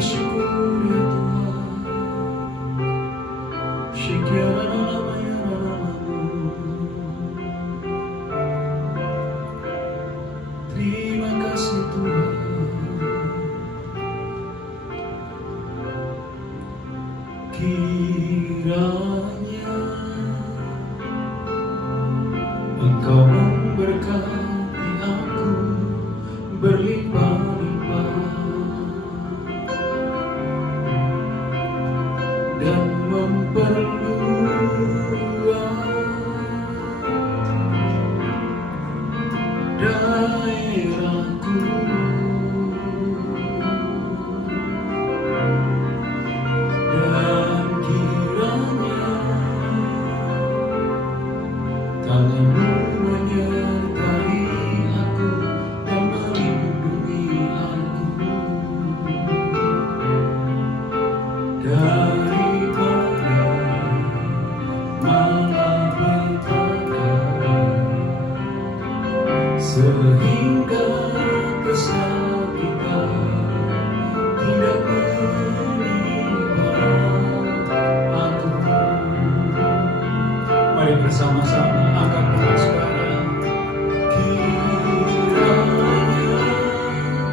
bersyukur ya Tuhan. Terima kasih Tuhan. Kiranya Engkau memberkati aku berlimpah-limpah dan memperluas daerahku, dan kiranya tangan-Mu menyertai aku dan melindungi aku daripada malapetaka, sehingga kesakitan tidak menimpa aku. Mari bersama-sama angkat tangan saudara. Kiranya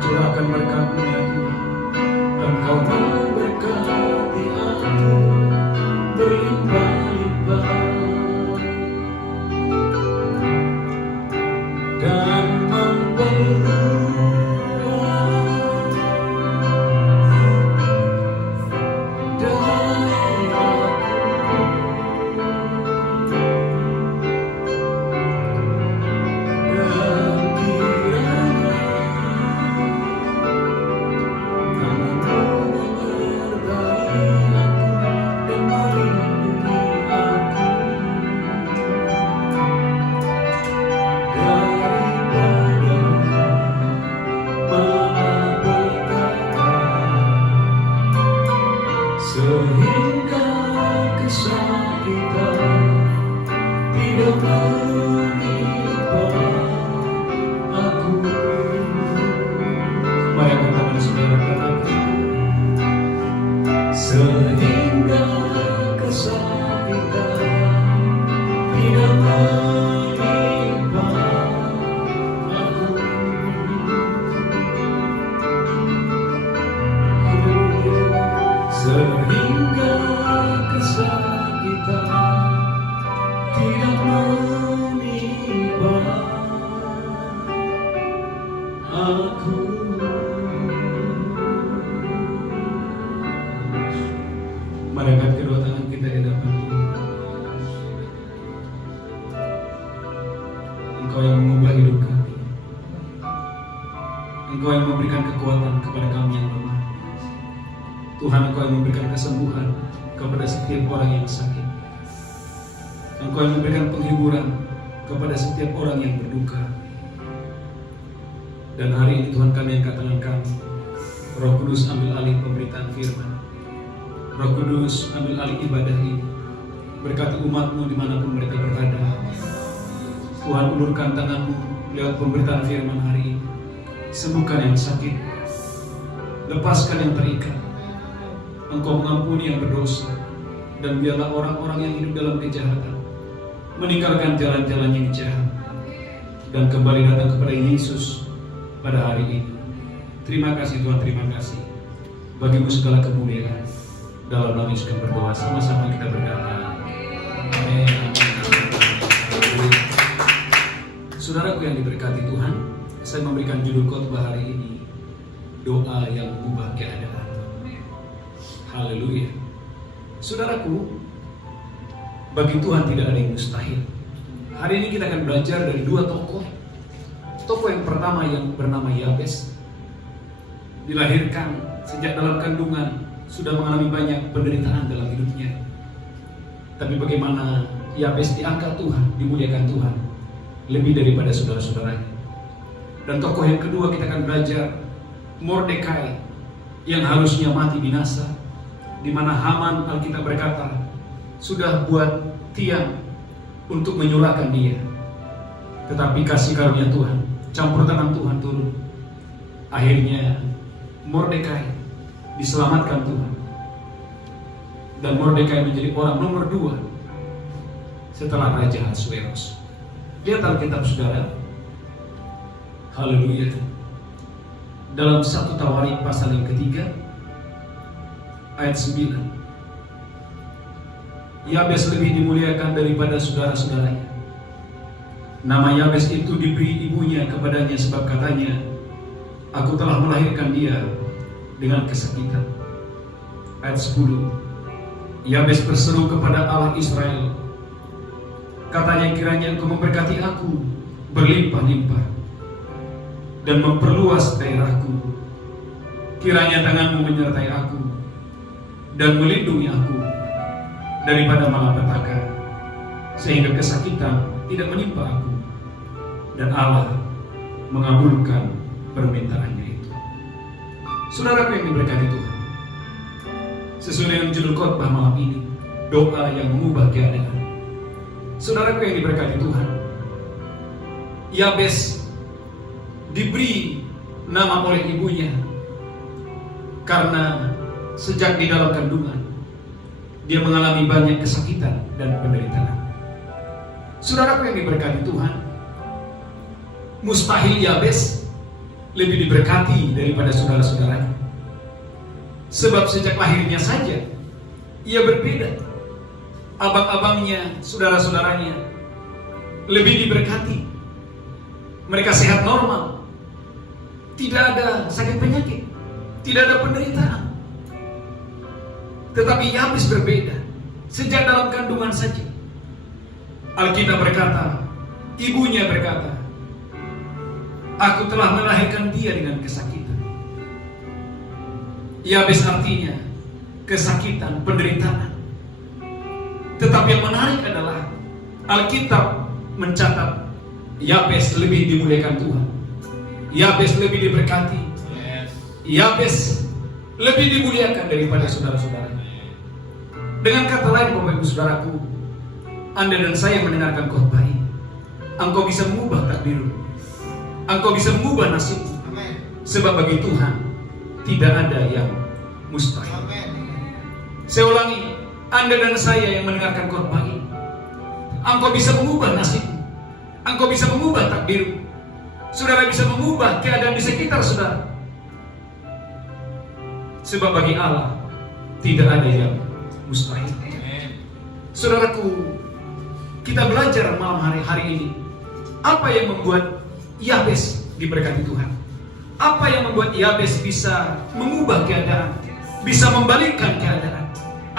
curahkan berkat-Mu ya Tuhan. Engkau memberkati aku berlimpah-limpah dan memperluas daerahku, dan kiranya tangan-Mu menyertai aku dan melindungi aku daripada malapetaka, sehingga kesakitan tidak menimpa aku. Mari angkat tangan saudara katakan, sehingga kesakitan tidak menimpa aku. Haleluya. Sehingga kesakitan tidak menimpa aku. Mari angkat kedua tangan kita di hadapan Tuhan. Engkau yang mengubah hidup kami. Engkau yang memberikan kekuatan kepada kami yang lemah. Tuhan, Engkau yang memberikan kesembuhan kepada setiap orang yang sakit. Engkau yang memberikan penghiburan kepada setiap orang yang berduka. Dan hari ini Tuhan, kami angkat tangan kami. Roh Kudus, ambil alih pemberitaan firman. Roh Kudus, ambil alih ibadah ini. Berkati umat-Mu dimanapun mereka berada. Tuhan, ulurkan tangan-Mu lewat pemberitaan firman hari ini. Sembuhkan yang sakit, lepaskan yang terikat. Engkau mengampuni yang berdosa, dan biarlah orang-orang yang hidup dalam kejahatan meninggalkan jalan-jalan yang jahat dan kembali datang kepada Yesus pada hari ini. Terima kasih Tuhan, terima kasih. Bagi-Mu segala kemuliaan. Dalam nama Yesus kami berdoa, sama-sama kita berkata, amin. Saudaraku yang diberkati Tuhan, saya memberikan judul khotbah hari ini, doa yang mengubah keadaan. Haleluya. Saudaraku, bagi Tuhan tidak ada yang mustahil. Hari ini kita akan belajar dari dua tokoh. Tokoh yang pertama yang bernama Yabes, dilahirkan sejak dalam kandungan, sudah mengalami banyak penderitaan dalam hidupnya. Tapi bagaimana Yabes diangkat Tuhan, dimuliakan Tuhan lebih daripada saudara-saudaranya. Dan tokoh yang kedua kita akan belajar Mordekai yang harusnya mati binasa, di mana Haman, Alkitab berkata, sudah buat tiang untuk menyurahkan dia. Tetapi kasih karunia Tuhan, campur tangan Tuhan turun. Akhirnya Mordekai diselamatkan Tuhan. Dan Mordekai menjadi orang nomor 2 setelah Raja Ahasuerus. Lihat Alkitab saudara. Haleluya. Dalam 1 Tawarik pasal yang ketiga ayat 9. Yabes lebih dimuliakan daripada saudara-saudaranya. Nama Yabes itu diberi ibunya kepadanya sebab katanya, aku telah melahirkan dia dengan kesakitan. Ayat 10. Yabes berseru kepada Allah Israel, katanya, kiranya engkau memberkati aku berlimpah-limpah dan memperluas daerahku. Kiranya tanganmu menyertai aku dan melindungi aku daripada malapetaka, sehingga kesakitan tidak menimpa aku. Dan Allah mengabulkan permintaannya itu. Saudaraku yang diberkati Tuhan, sesuai dengan judul khotbah malam ini, doa yang mengubah keadaan. Saudaraku yang diberkati Tuhan, Yabes diberi nama oleh ibunya karena sejak di dalam kandungan dia mengalami banyak kesakitan dan penderitaan. Saudaraku yang diberkati Tuhan, mustahil Yabes lebih diberkati daripada saudara-saudaranya. Sebab sejak lahirnya saja ia berbeda. Abang-abangnya, saudara-saudaranya lebih diberkati. Mereka sehat normal, tidak ada sakit penyakit, tidak ada penderitaan. Tetapi Yabes berbeda. Sejak dalam kandungan saja, Alkitab berkata, ibunya berkata, aku telah melahirkan dia dengan kesakitan. Yabes artinya kesakitan, penderitaan. Tetapi yang menarik adalah Alkitab mencatat Yabes lebih dimuliakan Tuhan. Yabes lebih diberkati. Yabes lebih dimuliakan daripada saudara-saudara. Dengan kata lain, Bapak Ibu Saudaraku, Anda dan saya mendengarkan khotbah ini, engkau bisa mengubah takdirmu, engkau bisa mengubah nasibmu. Sebab bagi Tuhan tidak ada yang mustahil. Saya ulangi, Anda dan saya yang mendengarkan khotbah ini, engkau bisa mengubah nasibmu, engkau bisa mengubah takdirmu. Saudara bisa mengubah keadaan di sekitar saudara. Sebab bagi Allah tidak ada yang mustahil. Saudaraku, kita belajar malam hari ini, apa yang membuat Yabes diberkati Tuhan? Apa yang membuat Yabes bisa mengubah keadaan, bisa membalikkan keadaan?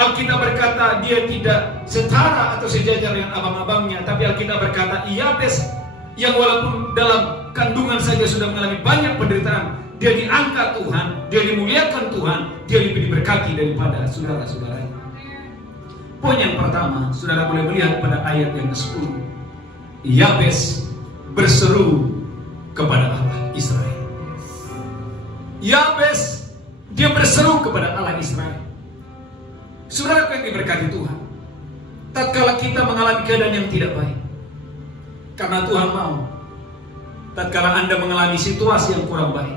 Alkitab berkata dia tidak setara atau sejajar dengan abang-abangnya, tapi Alkitab berkata Yabes yang walaupun dalam kandungan saja sudah mengalami banyak penderitaan, dia diangkat Tuhan, dia dimuliakan Tuhan, dia lebih diberkati daripada saudara-saudaranya. Poin yang pertama, saudara boleh melihat pada ayat yang ke-10. Yabes berseru kepada Allah Israel. Yabes, dia berseru kepada Allah Israel. Saudara yang diberkati Tuhan, tatkala kita mengalami keadaan yang tidak baik, karena Tuhan mau, tatkala Anda mengalami situasi yang kurang baik,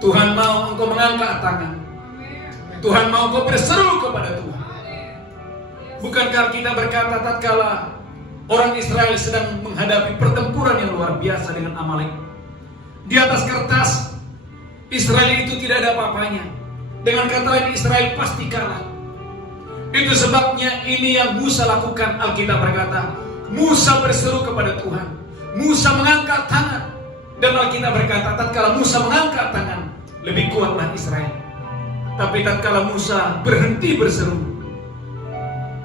Tuhan mau engkau mengangkat tangan, Tuhan mau engkau berseru kepada Tuhan. Bukankah kita berkata tatkala orang Israel sedang menghadapi pertempuran yang luar biasa dengan Amalek, di atas kertas Israel itu tidak ada apa-apanya. Dengan kata lain, Israel pasti kalah. Itu sebabnya ini yang Musa lakukan. Alkitab berkata Musa berseru kepada Tuhan, Musa mengangkat tangan. Dan Alkitab berkata tatkala Musa mengangkat tangan, lebih kuatlah Israel. Tapi tatkala Musa berhenti berseru,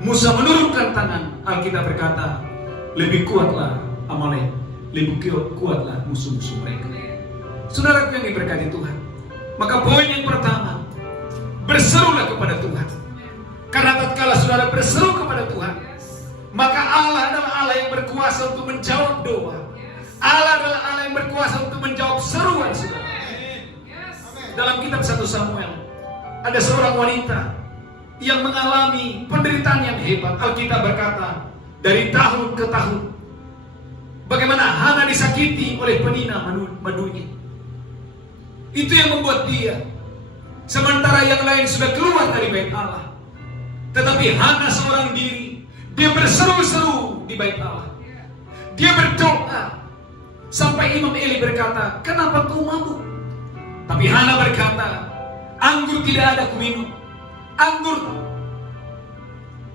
Musa menurunkan tangan, Alkitab berkata lebih kuatlah Amalek, lebih kuatlah musuh-musuh mereka. Saudara yang diberkati Tuhan, maka poin yang pertama, berserulah kepada Tuhan. Karena tatkala saudara berseru kepada Tuhan, maka Allah adalah Allah yang berkuasa untuk menjawab doa. Allah adalah Allah yang berkuasa untuk menjawab seruan saudara. Dalam kitab 1 Samuel, ada seorang wanita yang mengalami penderitaan yang hebat. Alkitab berkata dari tahun ke tahun, bagaimana Hana disakiti oleh penina madunya. Itu yang membuat dia Sementara yang lain sudah keluar dari bait Allah. Tetapi Hana seorang diri, dia berseru-seru di bait Allah. Dia berdoa. Sampai Imam Eli berkata, kenapa kau mabuk? Tapi Hana berkata, anggur tidak ada kuminum. Anggur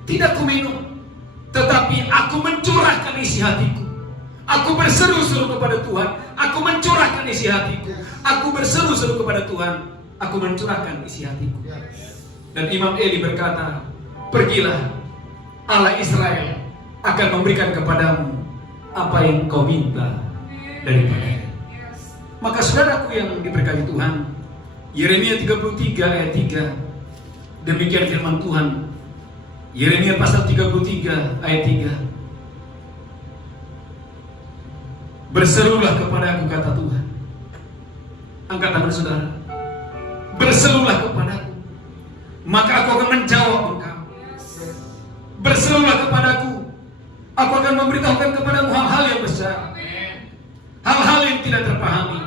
tidak kuminum. Tetapi aku mencurahkan isi hatiku. Aku berseru-seru kepada Tuhan. Aku mencurahkan isi hatiku. Aku berseru-seru kepada Tuhan. Aku mencurahkan isi hatiku. Dan Imam Eli berkata, pergilah, Allah Israel akan memberikan kepadamu apa yang kau minta daripadanya. Maka saudaraku yang diberkati Tuhan, Yeremia 33 ayat 3, demikian firman Tuhan. Yeremia pasal 33 ayat 3. Berserulah kepadaku, kata Tuhan. Angkat tangan saudara. Berserulah kepadaku, maka aku akan menjawab engkau. Berserulah kepadaku, aku akan memberitahukan kepadamu hal-hal yang besar, hal-hal yang tidak terpahami,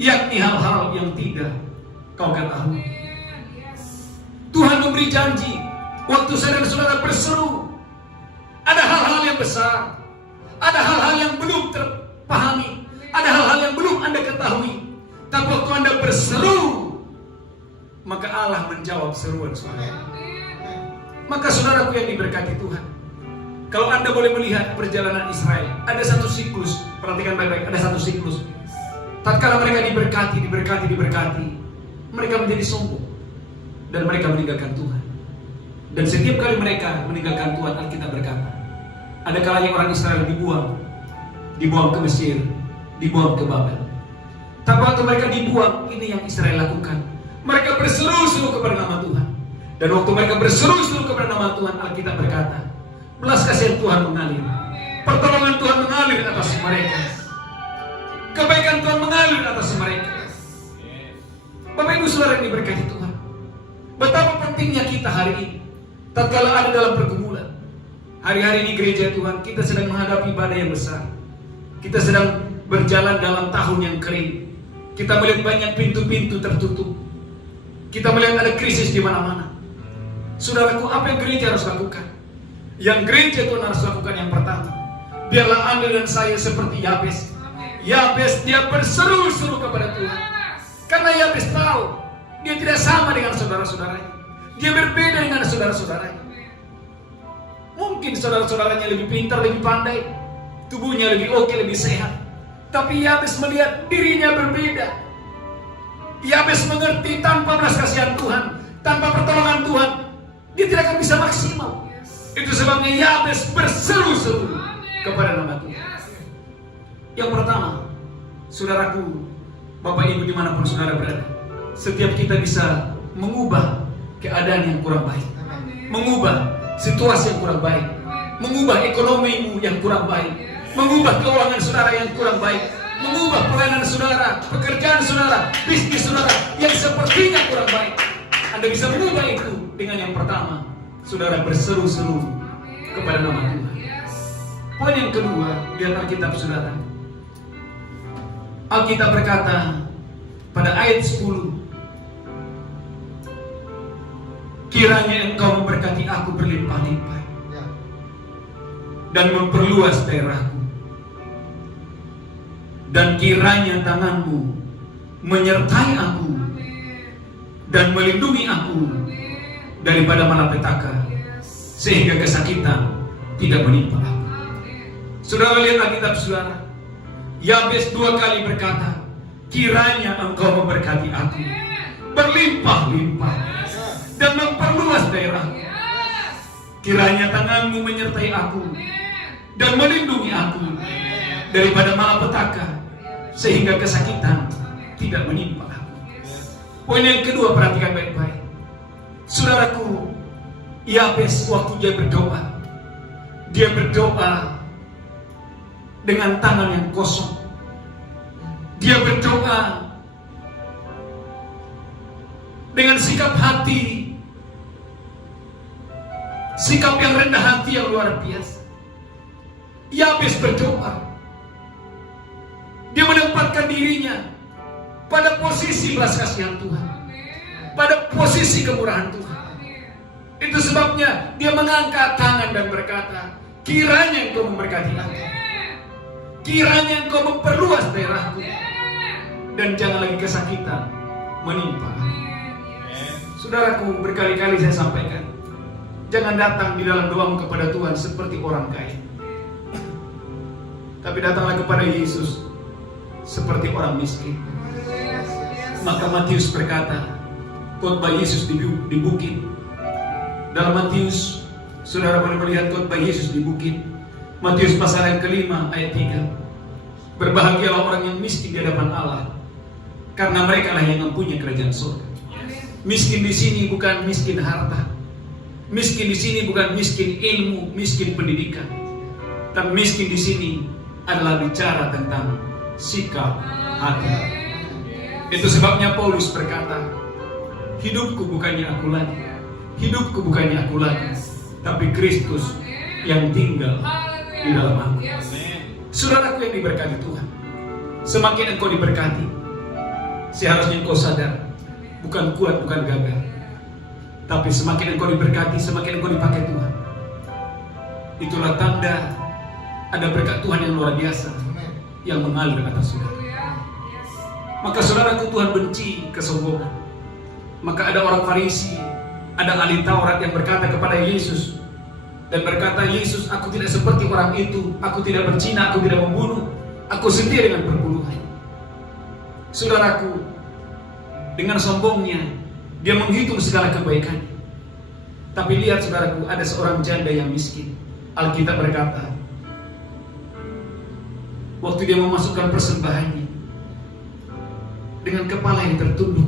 yakni hal-hal yang tidak kau ketahui. Tuhan memberi janji, waktu saya dan saudara berseru, ada hal-hal yang besar, ada hal-hal yang belum terpahami, ada hal-hal yang belum Anda ketahui. Tapi waktu Anda berseru, maka Allah menjawab seruan saudara. Maka saudaraku yang diberkati Tuhan, kalau Anda boleh melihat perjalanan Israel, ada satu siklus. Perhatikan baik-baik, ada satu siklus. Tatkala mereka diberkati, mereka menjadi sombong dan mereka meninggalkan Tuhan. Dan setiap kali mereka meninggalkan Tuhan, Alkitab berkata, ada kalanya orang Israel dibuang ke Mesir, dibuang ke Babel. Tapi waktu mereka dibuang, ini yang Israel lakukan. Mereka berseru-seru kepada nama Tuhan. Dan waktu mereka berseru-seru kepada nama Tuhan, Alkitab berkata, belas kasihan Tuhan mengalir, pertolongan Tuhan mengalir atas mereka, kebaikan Tuhan mengalir atas mereka. Bapak Ibu saudara yang diberkati Tuhan, betapa pentingnya kita hari ini tatkala ada dalam pergumulan. Hari-hari ini gereja Tuhan, kita sedang menghadapi badai yang besar. Kita sedang berjalan dalam tahun yang kering. Kita melihat banyak pintu-pintu tertutup. Kita melihat ada krisis di mana-mana. Saudaraku, apa yang gereja harus lakukan? Yang gereja Tuhan harus lakukan yang pertama, biarlah Anda dan saya seperti Yabes. Yabes, dia berseru-seru kepada Tuhan. Karena Yabes tahu, dia tidak sama dengan saudara-saudaranya. Dia berbeda dengan saudara-saudaranya. Mungkin saudara-saudaranya lebih pintar, lebih pandai, tubuhnya lebih oke, lebih sehat. Tapi Yabes melihat dirinya berbeda. Yabes mengerti tanpa belas kasihan Tuhan, tanpa pertolongan Tuhan, dia tidak akan bisa maksimal. Itu sebabnya Yabes berseru-seru kepada nama Tuhan. Yang pertama, saudaraku, Bapak Ibu dimanapun saudara berada, setiap kita bisa mengubah keadaan yang kurang baik, mengubah situasi yang kurang baik, mengubah ekonomimu yang kurang baik, mengubah keuangan saudara yang kurang baik, mengubah pelayanan saudara, pekerjaan saudara, bisnis saudara yang sepertinya kurang baik. Anda bisa mengubah itu dengan yang pertama, saudara berseru-seru kepada nama Tuhan. Poin yang kedua, lihat Alkitab saudara. Alkitab berkata pada ayat 10, kiranya engkau memberkati aku berlimpah-limpah dan memperluas daerahku, dan kiranya tanganmu menyertai aku dan melindungi aku daripada malapetaka, sehingga kesakitan tidak menimpa aku. Saudara lihat Alkitab saudara, Yabes 2 kali berkata, kiranya engkau memberkati aku berlimpah-limpah dan memperluas daerahku. Kiranya tanganmu menyertai aku dan melindungi aku daripada malapetaka, sehingga kesakitan tidak menimpa aku. Poin yang kedua, perhatikan baik-baik. Saudaraku, Yabes waktu dia berdoa dengan tangan yang kosong. Dia berdoa dengan sikap hati, sikap yang rendah hati yang luar biasa. Yabes berdoa, dia menempatkan dirinya pada posisi belas kasihan Tuhan, pada posisi kemurahan Tuhan. Itu sebabnya dia mengangkat tangan dan berkata, kiranya Engkau memberkati aku, kiranya Engkau memperluas daerahku, dan jangan lagi kesakitan menimpa. Saudaraku, berkali-kali saya sampaikan, jangan datang di dalam doamu kepada Tuhan seperti orang kaya, tapi datanglah kepada Yesus seperti orang miskin. Maka Matius berkata, khotbah Yesus di bukit. Dalam Matius, saudara boleh melihat khotbah Yesus di bukit. Matius pasal yang kelima ayat 3. Berbahagialah orang yang miskin di hadapan Allah, karena mereka lah yang mempunyai kerajaan surga. Miskin di sini bukan miskin harta. Miskin di sini bukan miskin ilmu, miskin pendidikan. Tapi miskin di sini adalah bicara tentang sikap hati. Itu sebabnya Paulus berkata, hidupku bukannya aku lagi, hidupku bukannya aku lagi, tapi Kristus yang tinggal di dalam aku. Saudaraku yang diberkati Tuhan, semakin engkau diberkati, seharusnya engkau sadar, bukan kuat, bukan gagah, tapi semakin engkau diberkati, semakin engkau dipakai Tuhan. Itulah tanda ada berkat Tuhan yang luar biasa yang mengalir atas saudara. Maka saudaraku, Tuhan benci kesombongan. Maka ada orang Farisi, ada ahli Taurat yang berkata kepada Yesus, dan berkata, Yesus, aku tidak seperti orang itu, aku tidak berzina, aku tidak membunuh, aku setia dengan perpuluhan. Saudaraku, dengan sombongnya dia menghitung segala kebaikan. Tapi lihat saudaraku, ada seorang janda yang miskin. Alkitab berkata, waktu dia memasukkan persembahannya dengan kepala yang tertunduk,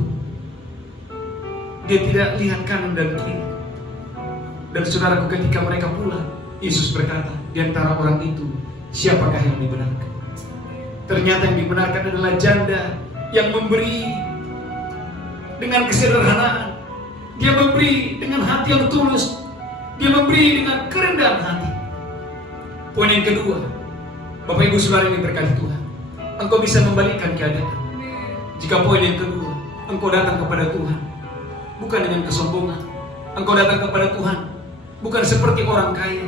dia tidak lihat kanan dan kiri. Dan saudaraku, ketika mereka pulang, Yesus berkata, di antara orang itu, siapakah yang dibenarkan? Ternyata yang dibenarkan adalah janda yang memberi dengan kesederhanaan. Dia memberi dengan hati yang tulus. Dia memberi dengan kerendahan hati. Poin yang kedua, Bapak Ibu Saudara yang berkati Tuhan, engkau bisa membalikkan keadaan. Jika poin yang kedua, engkau datang kepada Tuhan bukan dengan kesombongan. Engkau datang kepada Tuhan bukan seperti orang kaya,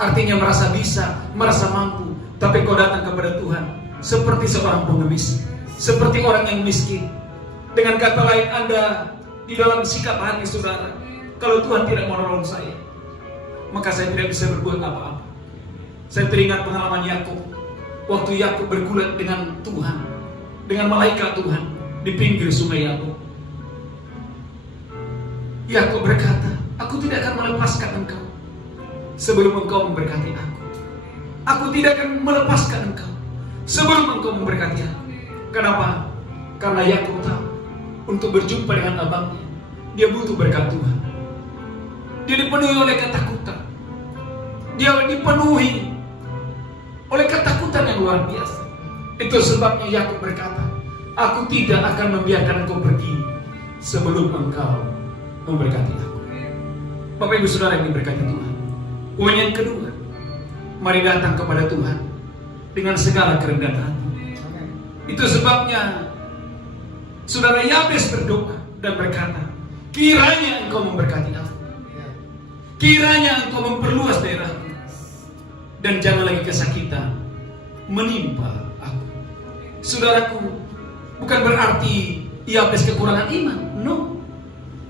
artinya merasa bisa, merasa mampu. Tapi engkau datang kepada Tuhan seperti seorang pengemis, seperti orang yang miskin. Dengan kata lain, Anda di dalam sikap hati saudara, kalau Tuhan tidak menolong saya, maka saya tidak bisa berbuat apa-apa. Saya teringat pengalaman Yakub, waktu Yakub bergulat dengan Tuhan, dengan malaikat Tuhan di pinggir sungai Yakub. Yakub berkata, aku tidak akan melepaskan engkau sebelum engkau memberkati aku. Aku tidak akan melepaskan engkau sebelum engkau memberkati aku. Kenapa? Karena Yakub tahu, untuk berjumpa dengan abangnya, dia butuh berkat Tuhan. Dia dipenuhi oleh ketakutan. Dia dipenuhi oleh ketakutan yang luar biasa. Itu sebabnya Yakub berkata, aku tidak akan membiarkan engkau pergi sebelum engkau memberkati aku. Bapak Ibu Saudara yang diberkati Tuhan, poin yang kedua, mari datang kepada Tuhan dengan segala kerendahan hati. Itu sebabnya Saudara Yabes berdoa dan berkata, kiranya engkau memberkati aku, kiranya engkau memperluas daerahku, dan jangan lagi kesakitan menimpa aku. Saudaraku, bukan berarti Yabes kekurangan iman. No.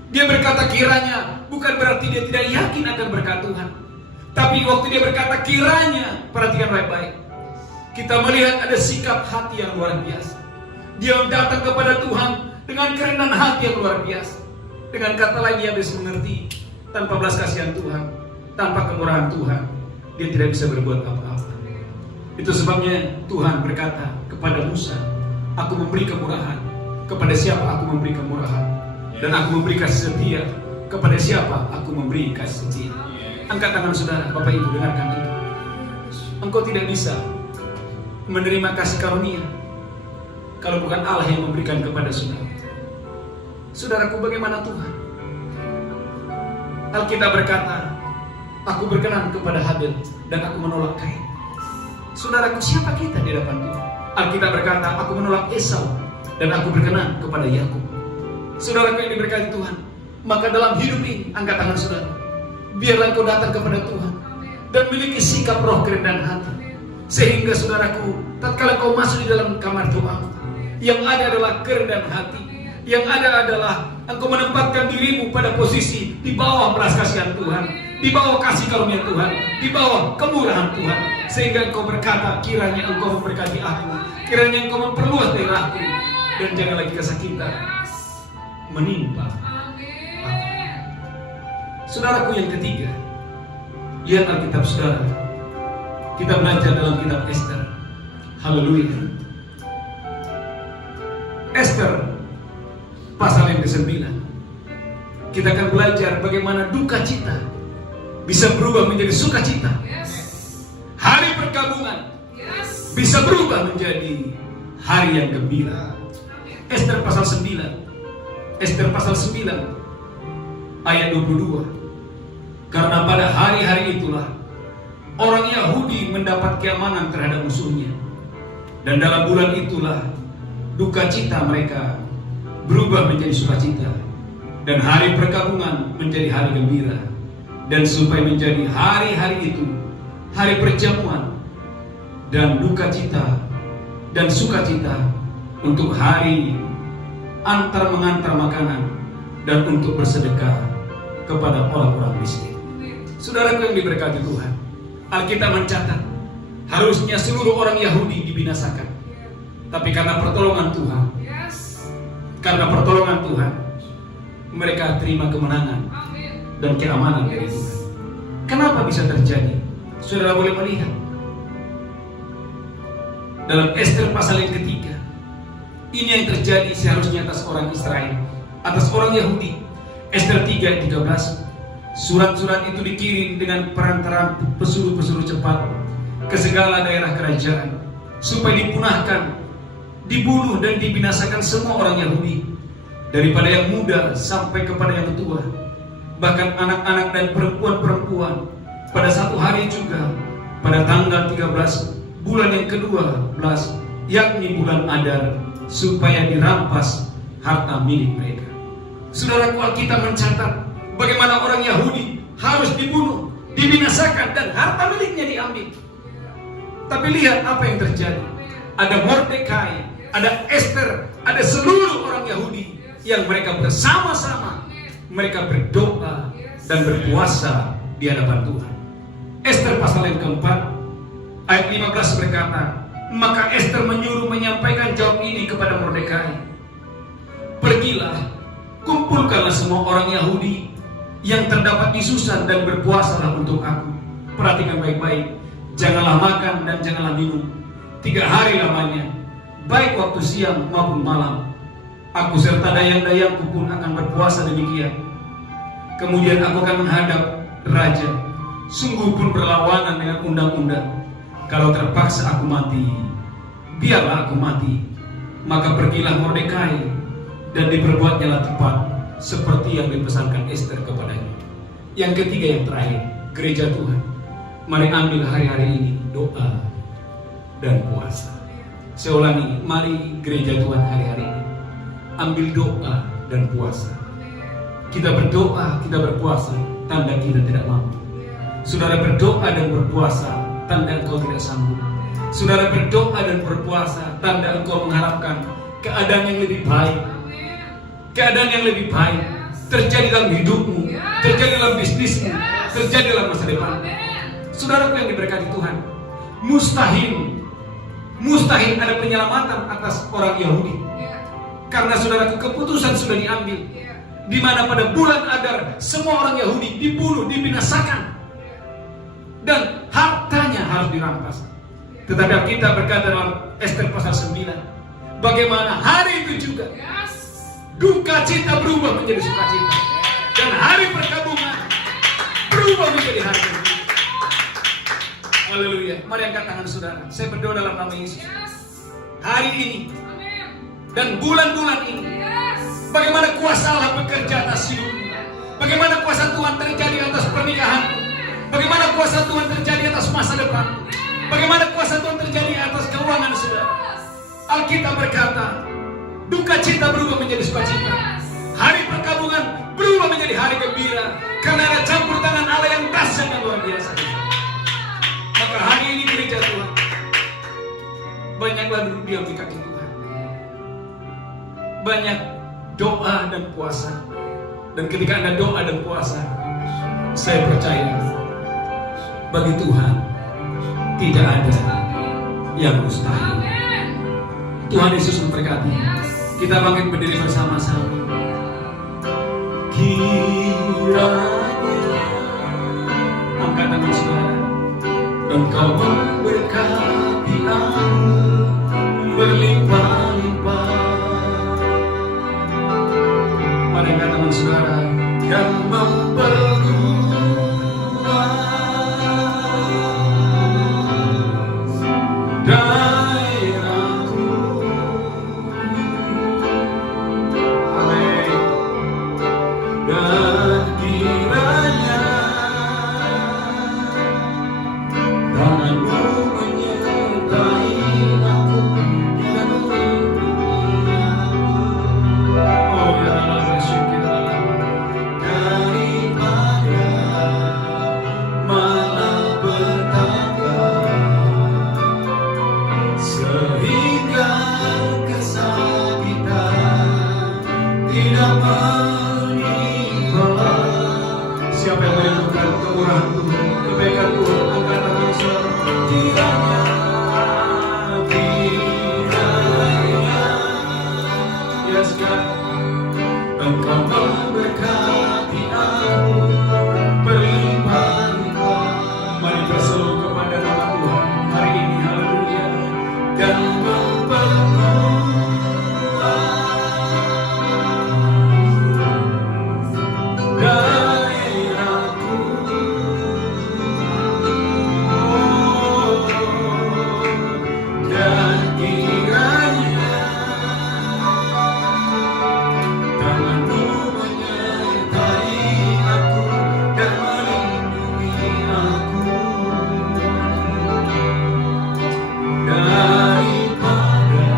Dia berkata kiranya, bukan berarti dia tidak yakin akan berkat Tuhan. Tapi waktu dia berkata kiranya, perhatikan baik-baik, kita melihat ada sikap hati yang luar biasa. Dia datang kepada Tuhan dengan kerendahan hati yang luar biasa. Dengan kata lain, Yabes mengerti, tanpa belas kasihan Tuhan, tanpa kemurahan Tuhan, dia tidak bisa berbuat apa-apa. Itu sebabnya Tuhan berkata kepada Musa, aku memberi kemurahan kepada siapa aku memberi kemurahan, dan aku memberi kasih setia kepada siapa aku memberi kasih setia. Angkat tangan saudara, Bapak Ibu, dengarkan itu. Engkau tidak bisa menerima kasih karunia kalau bukan Allah yang memberikan kepada saudara. Saudaraku, bagaimana Tuhan? Alkitab berkata, aku berkenan kepada Habil dan aku menolak Kain. Saudaraku, siapa kita di hadapan Tuhan? Alkitab berkata, aku menolak Esau dan aku berkenan kepada Yakub. Saudaraku yang diberkati Tuhan, maka dalam hidup ini, angkat tangan saudara, biarlah kau datang kepada Tuhan dan miliki sikap roh kerendahan hati, sehingga saudaraku, tatkala kau masuk di dalam kamar doa, yang ada adalah kerendahan hati, yang ada adalah engkau menempatkan dirimu pada posisi di bawah belas kasihan Tuhan, di bawah kasih karunia Tuhan, di bawah kemurahan Tuhan, sehingga engkau berkata, kiranya engkau memberkati aku, kiranya engkau memperluas daerahku, dan jangan lagi kesakitan menimpa aku. Saudaraku yang ketiga, lihat Alkitab saudara. Kita belajar dalam kitab Ester. Haleluya. Ester pasal yang ke-9. Kita akan belajar bagaimana duka cita bisa berubah menjadi sukacita. Hari perkabungan bisa berubah menjadi hari yang gembira. Ester pasal 9. Ester pasal 9 ayat 22. Karena pada hari-hari itulah orang Yahudi mendapat keamanan terhadap musuhnya, dan dalam bulan itulah duka cita mereka berubah menjadi sukacita, dan hari perkabungan menjadi hari gembira, dan supaya menjadi hari-hari itu hari perjamuan dan duka cita dan sukacita, untuk hari antar mengantar makanan dan untuk bersedekah kepada orang-orang miskin. Saudaraku yang diberkati Tuhan, Alkitab mencatat harusnya seluruh orang Yahudi dibinasakan, tapi karena pertolongan Tuhan, mereka terima kemenangan dan keamanan dari Tuhan. Kenapa bisa terjadi? Saudara boleh melihat dalam Ester pasal yang ketiga. Ini yang terjadi seharusnya atas orang Israel, atas orang Yahudi. Ester 3:13. Surat-surat itu dikirim dengan perantara pesuruh-pesuruh cepat ke segala daerah kerajaan, supaya dipunahkan, dibunuh dan dibinasakan semua orang Yahudi, daripada yang muda sampai kepada yang tua, bahkan anak-anak dan perempuan-perempuan. Pada satu hari juga, pada tanggal 13 bulan yang ke-12, yakni bulan Adar, supaya dirampas harta milik mereka. Saudaraku, Alkitab mencatat bagaimana orang Yahudi harus dibunuh, dibinasakan, dan harta miliknya diambil. Tapi lihat apa yang terjadi. Ada Mordekai, ada Ester, ada seluruh orang Yahudi yang mereka bersama-sama, mereka berdoa dan berpuasa di hadapan Tuhan. Ester pasal yang keempat ayat 15 berkata, maka Ester menyuruh menyampaikan jawab ini kepada Mordekai. Pergilah, kumpulkanlah semua orang Yahudi yang terdapat di Susan dan berpuasalah untuk aku. Perhatikan baik-baik, janganlah makan dan janganlah minum 3 hari lamanya, baik waktu siang maupun malam. Aku serta dayang-dayangku pun akan berpuasa demikian. Kemudian aku akan menghadap raja, sungguh pun berlawanan dengan undang-undang. Kalau terpaksa aku mati, biarlah aku mati. Maka pergilah Mordekai, dan diperbuatnyalah tepat seperti yang dipesankan Ester kepadanya. Yang ketiga, yang terakhir, gereja Tuhan, mari ambil hari-hari ini doa dan puasa. Saya ulangi, mari gereja Tuhan hari-hari ini ambil doa dan puasa. Kita berdoa, kita berpuasa, tanda kita tidak mampu. Saudara berdoa dan berpuasa, tanda engkau tidak sanggup. Saudara berdoa dan berpuasa, tanda engkau mengharapkan keadaan yang lebih baik. Keadaan yang lebih baik terjadi dalam hidupmu, terjadi dalam bisnismu, terjadi dalam masa depan. Saudaraku yang diberkati Tuhan, mustahil ada penyelamatan atas orang Yahudi. Karena saudaraku, keputusan sudah diambil, di mana pada bulan Adar semua orang Yahudi dibunuh, dibinasakan, dan hartanya harus dirampas. Tetapi kita berkata dalam Ester pasal 9, bagaimana hari itu juga duka cita berubah menjadi sukacita, dan hari perkabungan berubah menjadi hari gembira. Haleluya. Mari angkat tangan saudara. Saya berdoa dalam nama Yesus. Hari ini dan bulan-bulan ini, bagaimana kuasa Allah bekerja atas hidupmu, bagaimana kuasa Tuhan terjadi atas pernikahanmu, bagaimana kuasa Tuhan terjadi atas masa depan, bagaimana kuasa Tuhan terjadi atas keuangan saudara. Alkitab berkata, Duka cita berubah menjadi sukacita. Hari perkabungan berubah menjadi hari gembira. Karena ada campur tangan Allah yang dahsyat dan luar biasa. Maka hari ini gereja Tuhan, banyaklah duduk diam di kaki Tuhan. Banyak doa dan puasa. Dan ketika Anda doa dan puasa, saya percaya bagi Tuhan tidak ada yang mustahil. Tuhan Yesus memberkati. Kita bangkit berdiri bersama-sama. Kiranya angkat tangan saudara, Engkau memberkati aku berlimpah-limpah. Mari angkat tangan saudara dan memperluas daerahku. Amin. Dan kiranya tanganmu menyertai aku dan melindungi aku. Oh ya Allah, bersyukur daripada malapetaka, sehingga kesakitan tidak menimpa. Siapa yang merindukan kemurahan Tuhan, kebaikan Tuhan, angkat tangan saudara. Kiranya, yes God, Engkau memberkati aku berlimpah-limpah. Mari berseru kepada nama Tuhan hari ini, haleluya. Dan daerahku. Dan kiranya tanganmu menyertai aku dan melindungi aku daripada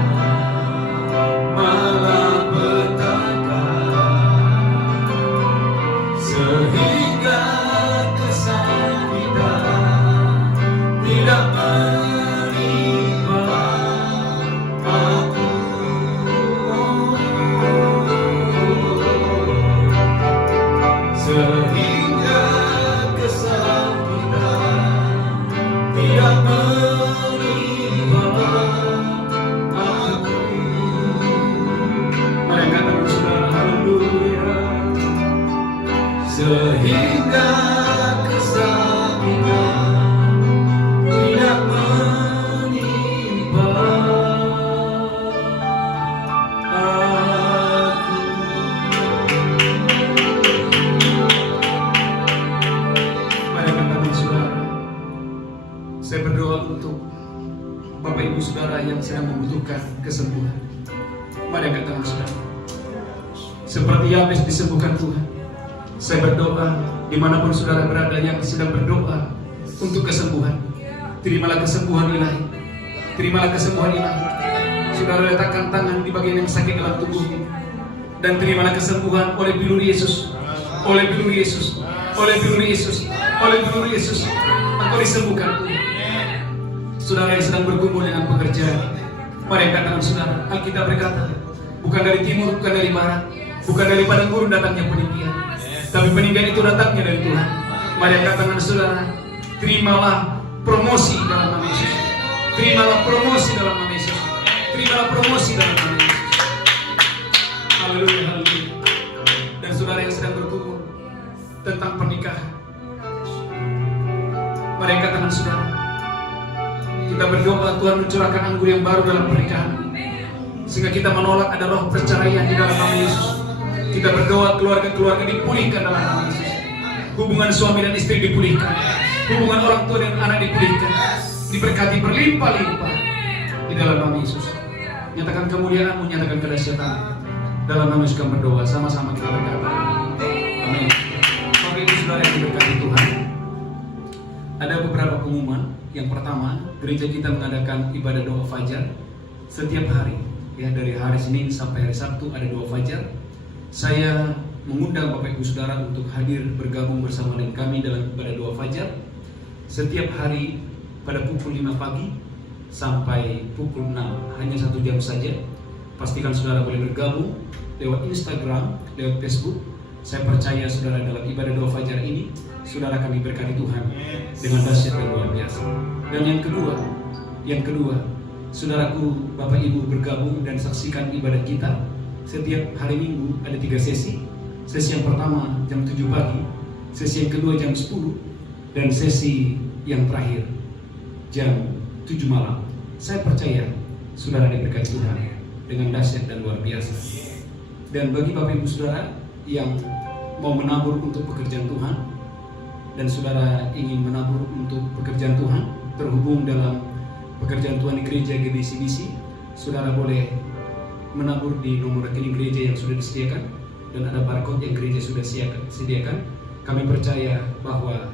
malapetaka, sehingga kesakitan tidak menimpa aku. Sehingga kesakitan tidak menimpa aku. Mari angkat tangan saudara, haleluya. Sehingga kesakitan tidak menimpa aku. Mari angkat tangan saudara. Saya berdoa untuk Bapak Ibu Saudara yang sedang membutuhkan kesembuhan. Mari angkat tangan saudara. Seperti Yabes disembuhkan Tuhan, saya berdoa dimanapun saudara berada yang sedang berdoa untuk kesembuhan. Terimalah kesembuhan ilahi. Terimalah kesembuhan ilahi. Saudara letakkan tangan di bagian yang sakit dalam tubuhmu dan terimalah kesembuhan oleh bilur Yesus. Oleh bilur Yesus. Oleh bilur Yesus. Oleh bilur Yesus. Engkau disembuhkan Tuhan. Saudara yang sedang bergumul dengan pekerjaan, mari angkat tangan saudara. Alkitab berkata, bukan dari timur, bukan dari barat, bukan dari padang gurun datangnya peninggian, tapi peninggian itu datangnya dari Tuhan. Mari angkat tangan saudara. Terimalah promosi dalam nama Yesus. Terimalah promosi dalam nama Yesus. Terimalah promosi dalam nama Yesus. Haleluya, haleluya. Dan saudara yang sedang bergumul tentang pernikahan, mari angkat tangan saudara. Kita berdoa Tuhan mencurahkan anggur yang baru dalam pernikahan, sehingga kita menolak ada roh perceraian di dalam nama Yesus. Kita berdoa keluarga-keluarga dipulihkan dalam nama Yesus. Hubungan suami dan istri dipulihkan. Hubungan orang tua dan anak dipulihkan. Diberkati berlimpah-limpah di dalam nama Yesus. Nyatakan kemuliaan-Mu, nyatakan kedahsyatan. Dalam nama Yesus kami berdoa. Sama-sama kita berkata, amin. Bapak Ibu Saudara yang diberkati Tuhan, ada beberapa pengumuman. Yang pertama, gereja kita mengadakan ibadah doa fajar setiap hari, ya, dari hari Senin sampai hari Sabtu ada 2 fajar. Saya mengundang Bapak Ibu Saudara untuk hadir bergabung bersama dengan kami dalam ibadah 2 fajar setiap hari pada pukul 5 pagi sampai pukul 6, hanya 1 jam saja. Pastikan saudara boleh bergabung lewat Instagram, lewat Facebook. Saya percaya saudara dalam ibadah 2 fajar ini saudara akan diberkati Tuhan dengan dahsyat dan luar biasa. Dan yang kedua, saudaraku, Bapak Ibu bergabung dan saksikan ibadah kita. Setiap hari Minggu ada 3 sesi. Sesi yang pertama jam 7 pagi, sesi yang kedua jam 10, dan sesi yang terakhir jam 7 malam. Saya percaya saudara diberkati Tuhan dengan dahsyat dan luar biasa. Dan bagi Bapak Ibu Saudara yang mau menabur untuk pekerjaan Tuhan, dan saudara ingin menabur untuk pekerjaan Tuhan, terhubung dalam pekerjaan Tuhan di gereja GBCBC, saudara boleh menabur di nomor rekening gereja yang sudah disediakan, dan ada barcode yang gereja sudah sediakan. Kami percaya bahwa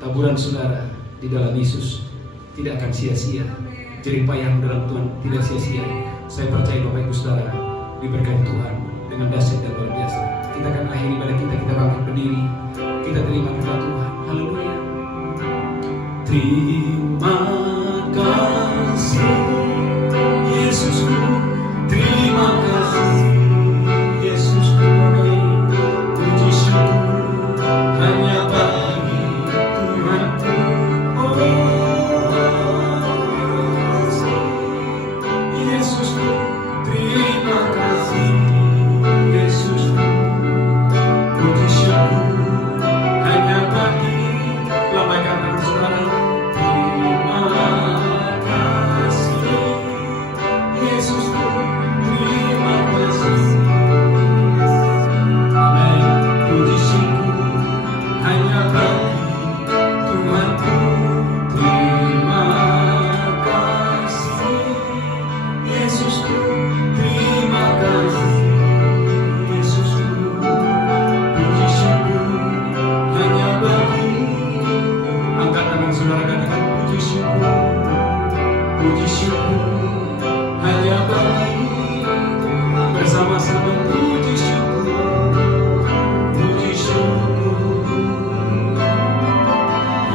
taburan saudara di dalam Yesus tidak akan sia-sia, jerih payah dalam Tuhan tidak sia-sia. Saya percaya Bapak Ibu Saudara diberkati Tuhan dengan dahsyat dan luar biasa. Kita akan akhiri ibadah kita bangkit berdiri, kita terima kita Tuhan. Haleluya. Terima kasih Yesusku, terima kasih Yesusku, puji syukur hanya bagi Tuhanku. Oh Yesusku, terima kasih Yesusku, puji syukur hanya bagi. Lambaikan tangan saudara. Terima kasih Yesusku, terima kasih. Amin. Puji syukur hanya bagi Tuhanku. Terima kasih Yesusku, terima kasih Yesusku, puji syukur hanya bagi. Angkat tangan saudara, katakan puji syukur hanya bagi. Bersama-sama puji syukur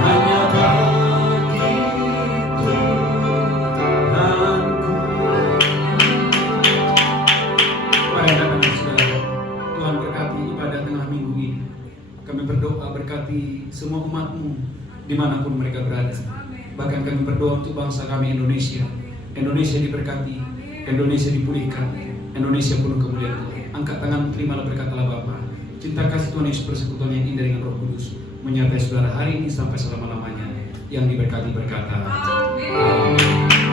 hanya bagi Tuhanku. Mari katakan saudara, Tuhan berkati ibadah tengah minggu ini. Kami berdoa berkati semua umat-Mu dimanapun mereka berada. Bahkan kami berdoa untuk bangsa kami Indonesia. Indonesia diberkati, Indonesia dipulihkan, Indonesia penuh kemuliaan Tuhan. Angkat tangan, terimalah berkat Allah Bapa. Cinta kasih Tuhan Yesus, persekutuan yang indah dengan Roh Kudus menyertai saudara hari ini sampai selama-lamanya. Yang diberkati berkata, Amin.